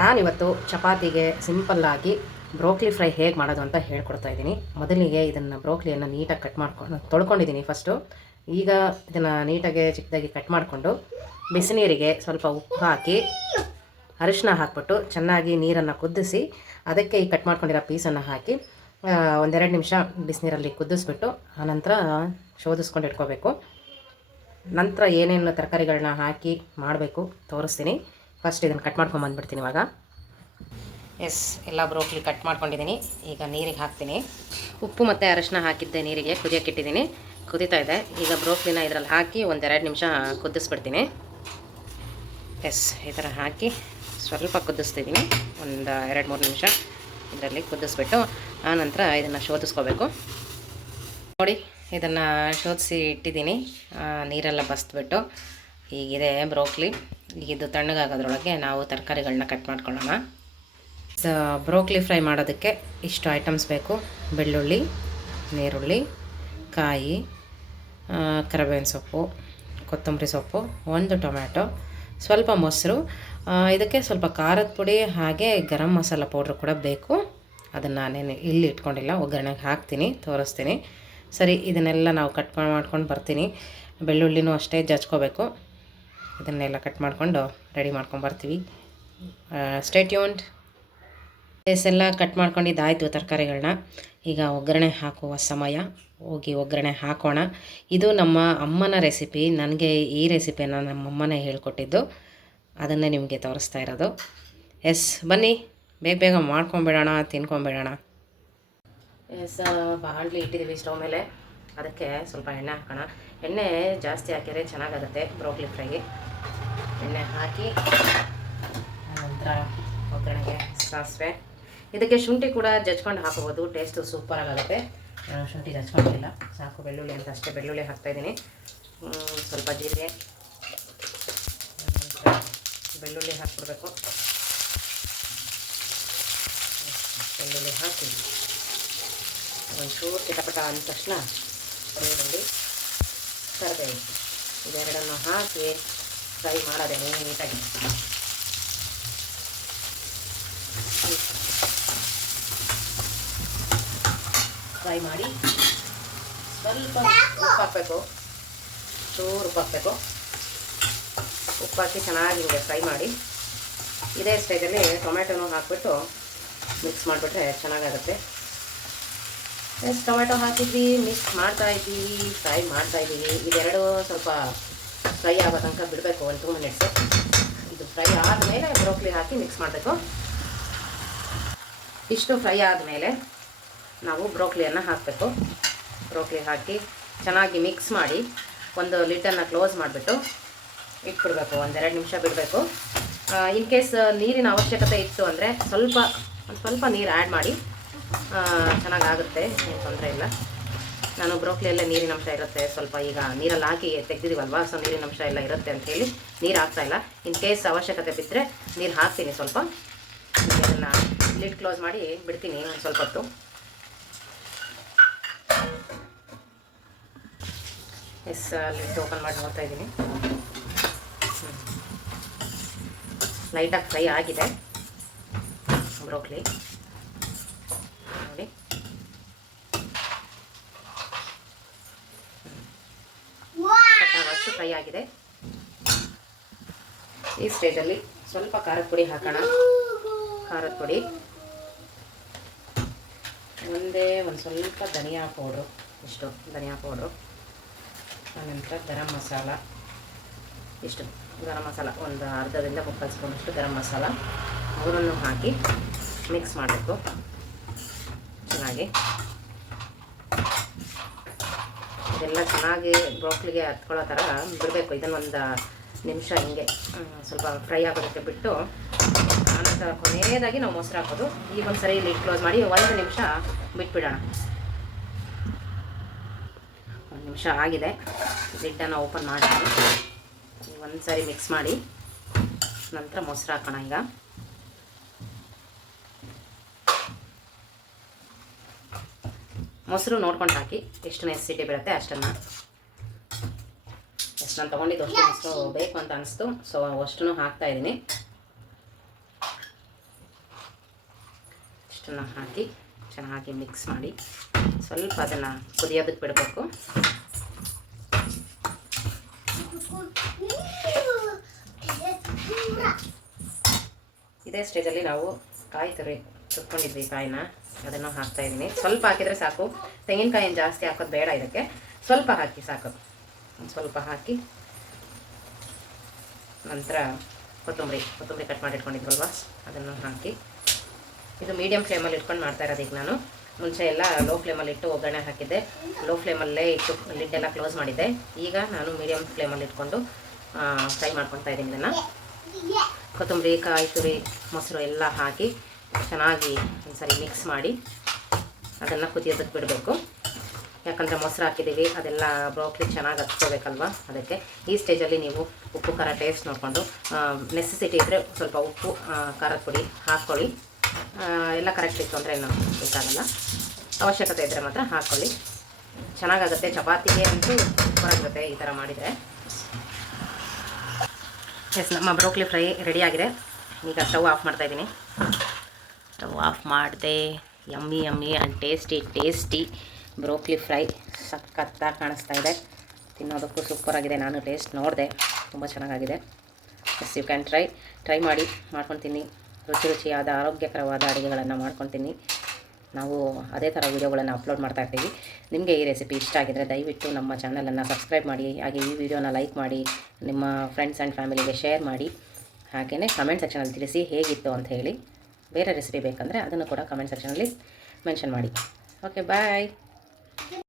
ನಾನಿವತ್ತು ಚಪಾತಿಗೆ ಸಿಂಪಲ್ಲಾಗಿ ಬ್ರೋಕ್ಲಿ ಫ್ರೈ ಹೇಗೆ ಮಾಡೋದು ಅಂತ ಹೇಳ್ಕೊಡ್ತಾ ಇದ್ದೀನಿ. ಮೊದಲಿಗೆ ಇದನ್ನು ಬ್ರೋಕ್ಲಿಯನ್ನು ನೀಟಾಗಿ ಕಟ್ ಮಾಡ್ಕೊಂಡು ತೊಳ್ಕೊಂಡಿದ್ದೀನಿ ಫಸ್ಟು. ಈಗ ಇದನ್ನು ನೀಟಾಗಿ ಚಿಕ್ಕದಾಗಿ ಕಟ್ ಮಾಡಿಕೊಂಡು ಬಿಸಿನೀರಿಗೆ ಸ್ವಲ್ಪ ಉಪ್ಪು ಹಾಕಿ ಅರಿಶಿನ ಹಾಕ್ಬಿಟ್ಟು ಚೆನ್ನಾಗಿ ನೀರನ್ನು ಕುದಿಸಿ ಅದಕ್ಕೆ ಈ ಕಟ್ ಮಾಡ್ಕೊಂಡಿರೋ ಪೀಸನ್ನು ಹಾಕಿ ಒಂದೆರಡು ನಿಮಿಷ ಬಿಸಿನೀರಲ್ಲಿ ಕುದಿಸ್ಬಿಟ್ಟು ಆನಂತರ ಶೋಧಿಸ್ಕೊಂಡು ಇಟ್ಕೋಬೇಕು. ನಂತರ ಏನೇನು ತರಕಾರಿಗಳನ್ನ ಹಾಕಿ ಮಾಡಬೇಕು ತೋರಿಸ್ತೀನಿ. ಫಸ್ಟ್ ಇದನ್ನು ಕಟ್ ಮಾಡ್ಕೊಂಡು ಬಂದುಬಿಡ್ತೀನಿ ಇವಾಗ. ಎಲ್ಲ ಬ್ರೋಕ್ಲಿ ಕಟ್ ಮಾಡ್ಕೊಂಡಿದ್ದೀನಿ. ಈಗ ನೀರಿಗೆ ಹಾಕ್ತೀನಿ. ಉಪ್ಪು ಮತ್ತು ಅರಿಶಿನ ಹಾಕಿದ್ದೆ ನೀರಿಗೆ ಕುದಿಯೋಕ್ಕಿಟ್ಟಿದ್ದೀನಿ. ಕುದೀತಾ ಇದೆ. ಈಗ ಬ್ರೋಕ್ಲಿನ ಇದರಲ್ಲಿ ಹಾಕಿ ಒಂದೆರಡು ನಿಮಿಷ ಕುದಿಸ್ಬಿಡ್ತೀನಿ. ಈ ಥರ ಹಾಕಿ ಸ್ವಲ್ಪ ಕುದಿಸ್ತಿದ್ದೀನಿ. ಒಂದು 2-3 ನಿಮಿಷ ಇದರಲ್ಲಿ ಕುದಿಸ್ಬಿಟ್ಟು ಆನಂತರ ಇದನ್ನು ಶೋಧಿಸ್ಕೋಬೇಕು. ನೋಡಿ, ಇದನ್ನು ಶೋಧಿಸಿ ಇಟ್ಟಿದ್ದೀನಿ. ನೀರೆಲ್ಲ ಬಸ್ಬಿಟ್ಟು ಹೀಗಿದೆ ಬ್ರೋಕ್ಲಿ. ಈಗ ಇದು ತಣ್ಣಗಾಗೋದ್ರೊಳಗೆ ನಾವು ತರಕಾರಿಗಳನ್ನ ಕಟ್ ಮಾಡ್ಕೊಳ್ಳೋಣ. ಬ್ರೋಕ್ಲಿ ಫ್ರೈ ಮಾಡೋದಕ್ಕೆ ಇಷ್ಟು ಐಟಮ್ಸ್ ಬೇಕು: ಬೆಳ್ಳುಳ್ಳಿ, ನೀರುಳ್ಳಿ, ಕಾಯಿ, ಕರಿಬೇವಿನ ಸೊಪ್ಪು, ಕೊತ್ತಂಬರಿ ಸೊಪ್ಪು, 1 ಟೊಮ್ಯಾಟೊ, ಸ್ವಲ್ಪ ಮೊಸರು, ಇದಕ್ಕೆ ಸ್ವಲ್ಪ ಖಾರದ ಪುಡಿ ಹಾಗೆ ಗರಂ ಮಸಾಲ ಪೌಡ್ರ್ ಕೂಡ ಬೇಕು. ಅದನ್ನು ನಾನೇನು ಇಲ್ಲಿ ಇಟ್ಕೊಂಡಿಲ್ಲ, ಒಗ್ಗರಣೆಗೆ ಹಾಕ್ತೀನಿ, ತೋರಿಸ್ತೀನಿ. ಸರಿ, ಇದನ್ನೆಲ್ಲ ನಾವು ಕಟ್ ಮಾಡ್ಕೊಂಡು ಬರ್ತೀನಿ. ಬೆಳ್ಳುಳ್ಳಿನೂ ಅಷ್ಟೇ ಜಜ್ಕೋಬೇಕು. ಇದನ್ನೆಲ್ಲ ಕಟ್ ಮಾಡಿಕೊಂಡು ರೆಡಿ ಮಾಡ್ಕೊಂಡು ಬರ್ತೀವಿ. Stay tuned. ಎಲ್ಲ ಕಟ್ ಮಾಡ್ಕೊಂಡಿದ್ದಾಯಿತು ತರಕಾರಿಗಳನ್ನ. ಈಗ ಒಗ್ಗರಣೆ ಹಾಕುವ ಸಮಯ. ಹೋಗಿ ಒಗ್ಗರಣೆ ಹಾಕೋಣ. ಇದು ನಮ್ಮ ಅಮ್ಮನ ರೆಸಿಪಿ. ನನಗೆ ಈ ರೆಸಿಪಿಯನ್ನು ನಮ್ಮಮ್ಮನೇ ಹೇಳ್ಕೊಟ್ಟಿದ್ದು. ಅದನ್ನೇ ನಿಮಗೆ ತೋರಿಸ್ತಾ ಇರೋದು. ಬನ್ನಿ, ಬೇಗ ಮಾಡ್ಕೊಂಬಿಡೋಣ, ತಿನ್ಕೊಂಬಿಡೋಣ. ಬಾಣಲಿ ಇಟ್ಟಿದ್ದೀವಿ ಸ್ಟವ್ ಮೇಲೆ. ಅದಕ್ಕೆ ಸ್ವಲ್ಪ ಎಣ್ಣೆ ಹಾಕೋಣ. ಎಣ್ಣೆ ಜಾಸ್ತಿ ಹಾಕಿದರೆ ಚೆನ್ನಾಗಾಗುತ್ತೆ ಬ್ರೋಕ್ಲಿ ಫ್ರೈಗೆ. ಎಣ್ಣೆ ಹಾಕಿ ನಂತರ ಒಗ್ಗರಣೆಗೆ ಸಾಸಿವೆ. ಇದಕ್ಕೆ ಶುಂಠಿ ಕೂಡ ಜಜ್ಕೊಂಡು ಹಾಕೋಬೋದು, ಟೇಸ್ಟು ಸೂಪರಾಗುತ್ತೆ. ಶುಂಠಿ ಜಜ್ಕೊಂಡಿಲ್ಲ, ಸಾಕು. ಬೆಳ್ಳುಳ್ಳಿ ಅಂತ ಅಷ್ಟೇ, ಬೆಳ್ಳುಳ್ಳಿ ಹಾಕ್ತಾಯಿದ್ದೀನಿ. ಸ್ವಲ್ಪ ಜೀರಿಗೆ, ಬೆಳ್ಳುಳ್ಳಿ ಹಾಕ್ಬಿಡ್ಬೇಕು. ಬೆಳ್ಳುಳ್ಳಿ ಹಾಕಿ ಒಂಚೂರು ಚಿಟಪಟ ಅಂದ ತಕ್ಷಣ ಬೆಳ್ಳುಳ್ಳಿ, ಕರಿಬೇವು ಇದೆರಡನ್ನು ಹಾಕಿ ಫ್ರೈ ಮಾಡೋದೆ ನೀಟಾಗಿ. ಫ್ರೈ ಮಾಡಿ ಸ್ವಲ್ಪ ಉಪ್ಪು ಹಾಕಬೇಕು, ಚೂರು ಉಪ್ಪು ಹಾಕಬೇಕು. ಉಪ್ಪು ಹಾಕಿ ಚೆನ್ನಾಗಿ ಹಿಂಗೆ ಫ್ರೈ ಮಾಡಿ. ಇದೇ ಸ್ಟೇಜಲ್ಲಿ ಟೊಮ್ಯಾಟೊನೂ ಹಾಕಿಬಿಟ್ಟು ಮಿಕ್ಸ್ ಮಾಡಿಬಿಟ್ರೆ ಚೆನ್ನಾಗಾಗುತ್ತೆ. ಟೊಮೆಟೊ ಹಾಕಿದ್ವಿ, ಮಿಕ್ಸ್ ಮಾಡ್ತಾಯಿದ್ದೀವಿ, ಫ್ರೈ ಮಾಡ್ತಾಯಿದ್ದೀವಿ. ಇದೆರಡು ಸ್ವಲ್ಪ ಫ್ರೈ ಆಗೋ ತನಕ ಬಿಡಬೇಕು, 1-2 ಮಿನಿಟ್ಸು. ಇದು ಫ್ರೈ ಆದಮೇಲೆ ಬ್ರೋಕ್ಲಿ ಹಾಕಿ ಮಿಕ್ಸ್ ಮಾಡಬೇಕು. ಇಷ್ಟು ಫ್ರೈ ಆದಮೇಲೆ ನಾವು ಬ್ರೋಕ್ಲಿಯನ್ನು ಹಾಕಬೇಕು. ಬ್ರೋಕ್ಲಿ ಹಾಕಿ ಚೆನ್ನಾಗಿ ಮಿಕ್ಸ್ ಮಾಡಿ ಒಂದು ಲಿಡ್ಡನ್ನು ಕ್ಲೋಸ್ ಮಾಡಿಬಿಟ್ಟು ಇಟ್ಬಿಡ್ಬೇಕು. 1-2 ನಿಮಿಷ ಬಿಡಬೇಕು. ಇನ್ ಕೇಸ್ ನೀರಿನ ಅವಶ್ಯಕತೆ ಇತ್ತು ಅಂದರೆ ಸ್ವಲ್ಪ ನೀರು ಆ್ಯಡ್ ಮಾಡಿ, ಚೆನ್ನಾಗಾಗುತ್ತೆ, ಏನು ತೊಂದರೆ ಇಲ್ಲ. ನಾನು ಬ್ರೋಕ್ಲಿಯಲ್ಲೇ ನೀರಿನ ಅಂಶ ಇರುತ್ತೆ ಸ್ವಲ್ಪ. ಈಗ ನೀರಲ್ಲಿ ಹಾಕಿ ತೆಗೆದಿದ್ದೀವಲ್ವ, ಸೊ ನೀರಿನ ಅಂಶ ಎಲ್ಲ ಇರುತ್ತೆ ಅಂಥೇಳಿ ನೀರು ಹಾಕ್ತಾಯಿಲ್ಲ. ಇನ್ ಕೇಸ್ ಅವಶ್ಯಕತೆ ಬಿದ್ದರೆ ನೀರು ಹಾಕ್ತೀನಿ ಸ್ವಲ್ಪ. ಅದನ್ನು ಲಿಡ್ ಕ್ಲೋಸ್ ಮಾಡಿ ಬಿಡ್ತೀನಿ ಒಂದು ಸ್ವಲ್ಪ ಹೊತ್ತು. ಲಿಡ್ ಓಪನ್ ಮಾಡಿ ನೋಡ್ತಾ ಇದ್ದೀನಿ. ಲೈಟಾಗಿ ಫ್ರೈ ಆಗಿದೆ ಬ್ರೋಕ್ಲಿ ನೋಡಿ. ಅಷ್ಟು ಫ್ರೈ ಆಗಿದೆ. ಈ ಸ್ಟೇಜಲ್ಲಿ ಸ್ವಲ್ಪ ಖಾರದ ಪುಡಿ ಹಾಕೋಣ. ಖಾರದ ಪುಡಿ, ಒಂದು ಸ್ವಲ್ಪ ಧನಿಯಾ ಪೌಡ್ರು, ಇಷ್ಟು ಧನಿಯಾ ಪೌಡ್ರು. ಆನಂತರ ಗರಂ ಮಸಾಲ, ಇಷ್ಟು ಗರಂ ಮಸಾಲ, ಒಂದು ಅರ್ಧದಿಂದ 3/4 ಸ್ಪೂನಷ್ಟು ಗರಂ ಮಸಾಲ. ಮೂರನ್ನು ಹಾಕಿ ಮಿಕ್ಸ್ ಮಾಡಬೇಕು ಚೆನ್ನಾಗಿ. ಇದೆಲ್ಲ ಚೆನ್ನಾಗಿ ಬ್ರೋಕ್ಲಿಗೆ ಹತ್ಕೊಳ್ಳೋ ಥರ ಬಿಡಬೇಕು. ಇದನ್ನೊಂದು ನಿಮಿಷ ಹಿಂಗೆ ಸ್ವಲ್ಪ ಫ್ರೈ ಆಗೋದಕ್ಕೆ ಬಿಟ್ಟು ಆನಂತರ ಕೊನೆಯದಾಗಿ ನಾವು ಮೊಸರು ಹಾಕೋದು. ಈಗ ಒಂದು ಸರಿ ಲಿಡ್ ಕ್ಲೋಸ್ ಮಾಡಿ 1 ನಿಮಿಷ ಬಿಟ್ಬಿಡೋಣ. 1 ನಿಮಿಷ ಆಗಿದೆ. ಲಿಡ್ಡನ್ನು ಓಪನ್ ಮಾಡಿ ಒಂದು ಸಾರಿ ಮಿಕ್ಸ್ ಮಾಡಿ ನಂತರ ಮೊಸರು ಹಾಕೋಣ. ಈಗ ಮೊಸರು ನೋಡ್ಕೊಂಡು ಹಾಕಿ, ಎಷ್ಟು ನೆಸಿಟಿ ಬೀಳುತ್ತೆ ಅಷ್ಟನ್ನು. ಎಷ್ಟು ನಾನು ತೊಗೊಂಡಿದ್ದು ಅಷ್ಟು ಮೊಸರು ಬೇಕು ಅಂತ ಅನಿಸ್ತು, ಸೊ ಅಷ್ಟನ್ನು ಹಾಕ್ತಾಯಿದ್ದೀನಿ. ಇಷ್ಟನ್ನು ಹಾಕಿ ಚೆನ್ನಾಗಿ ಮಿಕ್ಸ್ ಮಾಡಿ ಸ್ವಲ್ಪ ಅದನ್ನು ಕುದಿಯೋದಕ್ಕೆ ಬಿಡಬೇಕು. ಇದೇ ಸ್ಟೇಜಲ್ಲಿ ನಾವು ಕಾಯಿ ತುರ್ಕೊಂಡಿದ್ವಿ ಕಾಯಿನ ಅದನ್ನು ಹಾಕ್ತಾಯಿದ್ದೀನಿ. ಸ್ವಲ್ಪ ಹಾಕಿದರೆ ಸಾಕು, ತೆಂಗಿನಕಾಯಿನ ಜಾಸ್ತಿ ಹಾಕೋದು ಬೇಡ, ಇದಕ್ಕೆ ಸ್ವಲ್ಪ ಹಾಕಿ ಸಾಕು. ಸ್ವಲ್ಪ ಹಾಕಿ ನಂತರ ಕೊತ್ತಂಬರಿ ಕಟ್ ಮಾಡಿ ಇಟ್ಕೊಂಡಿದ್ವಲ್ವ ಅದನ್ನು ಹಾಕಿ. ಇದು ಮೀಡಿಯಮ್ ಫ್ಲೇಮಲ್ಲಿ ಇಟ್ಕೊಂಡು ಮಾಡ್ತಾ ಇರೋದು. ಈಗ ನಾನು ಮುಂಚೆ ಎಲ್ಲ ಲೋ ಫ್ಲೇಮಲ್ಲಿ ಇಟ್ಟು ಒಗ್ಗರಣೆ ಹಾಕಿದ್ದೆ, ಲೋ ಫ್ಲೇಮಲ್ಲೇ ಇಟ್ಟು ಲಿಡ್ಡೆಲ್ಲ ಕ್ಲೋಸ್ ಮಾಡಿದ್ದೆ. ಈಗ ನಾನು ಮೀಡಿಯಮ್ ಫ್ಲೇಮಲ್ಲಿ ಇಟ್ಕೊಂಡು ಫ್ರೈ ಮಾಡ್ಕೊತಾ ಇದ್ದೀನಿ. ಇದನ್ನು ಕೊತ್ತಂಬರಿ, ಕಾಯಿ ತುರಿ, ಮೊಸರು ಎಲ್ಲ ಹಾಕಿ ಚೆನ್ನಾಗಿ ಒಂದ್ಸರಿ ಮಿಕ್ಸ್ ಮಾಡಿ ಅದನ್ನು ಕುದಿಯೋದಕ್ಕೆ ಬಿಡಬೇಕು. ಯಾಕಂದರೆ ಮೊಸರು ಹಾಕಿದ್ದೀವಿ, ಅದೆಲ್ಲ ಬ್ರೋಕ್ಲಿ ಚೆನ್ನಾಗಿ ಹಚ್ಕೋಬೇಕಲ್ವ, ಅದಕ್ಕೆ ಈ ಸ್ಟೇಜಲ್ಲಿ ನೀವು ಉಪ್ಪು ಖಾರ ಟೇಸ್ಟ್ ನೋಡಿಕೊಂಡು ನೆಸೆಸಿಟಿ ಇದ್ದರೆ ಸ್ವಲ್ಪ ಉಪ್ಪು ಖಾರದ ಪುಡಿ ಹಾಕ್ಕೊಳ್ಳಿ. ಎಲ್ಲ ಕರೆಕ್ಟ್ ಇತ್ತು ಅಂದರೆ ಏನು ಬೇಕಾಗಲ್ಲ, ಅವಶ್ಯಕತೆ ಇದ್ದರೆ ಮಾತ್ರ ಹಾಕ್ಕೊಳ್ಳಿ. ಚೆನ್ನಾಗಾಗುತ್ತೆ. ಚಪಾತಿಗೆ ಅಂತೂ ಸೂಪರಾಗಿರುತ್ತೆ ಈ ಥರ ಮಾಡಿದರೆ. ಎಸ್, ನಮ್ಮ ಬ್ರೋಕ್ಲಿ ಫ್ರೈ ರೆಡಿಯಾಗಿದೆ. ಈಗ ಸ್ಟವ್ ಆಫ್ ಮಾಡ್ತಾಯಿದ್ದೀನಿ. ಸ್ಟವ್ ಆಫ್ ಮಾಡಿದೆ. Yummy and tasty broccoli fry ಸಖತ್ತಾಗಿ ಕಾಣಿಸ್ತಾ ಇದೆ. ತಿನ್ನೋದಕ್ಕೂ ಸೂಪರಾಗಿದೆ. ನಾನು ಟೇಸ್ಟ್ ನೋಡಿದೆ, ತುಂಬ ಚೆನ್ನಾಗಾಗಿದೆ. ಎಸ್, ಯು ಕ್ಯಾನ್ ಟ್ರೈ ಮಾಡಿ, ಮಾಡ್ಕೊಂಡು ತಿನ್ನಿ. ರುಚಿಯಾದ ಆರೋಗ್ಯಕರವಾದ ಅಡುಗೆಗಳನ್ನು ಮಾಡ್ಕೊಂಡು ತಿನ್ನಿ. ನಾವು ಅದೇ ಥರ ವೀಡಿಯೋಗಳನ್ನು ಅಪ್ಲೋಡ್ ಮಾಡ್ತಾ ಇರ್ತೀವಿ. ನಿಮಗೆ ಈ ರೆಸಿಪಿ ಇಷ್ಟ ಆಗಿದರೆ ದಯವಿಟ್ಟು ನಮ್ಮ ಚಾನಲನ್ನು ಸಬ್ಸ್ಕ್ರೈಬ್ ಮಾಡಿ, ಹಾಗೆ ಈ ವಿಡಿಯೋನ ಲೈಕ್ ಮಾಡಿ, ನಿಮ್ಮ ಫ್ರೆಂಡ್ಸ್ ಆ್ಯಂಡ್ ಫ್ಯಾಮಿಲಿಗೆ ಶೇರ್ ಮಾಡಿ. ಹಾಗೆಯೇ ಕಮೆಂಟ್ ಸೆಕ್ಷನಲ್ಲಿ ತಿಳಿಸಿ ಹೇಗಿತ್ತು ಅಂತ ಹೇಳಿ. ಬೇರೆ ರೆಸಿಪಿ ಬೇಕಂದರೆ ಅದನ್ನು ಕೂಡ ಕಮೆಂಟ್ ಸೆಕ್ಷನಲ್ಲಿ ಮೆನ್ಷನ್ ಮಾಡಿ. ಓಕೆ, ಬಾಯ್.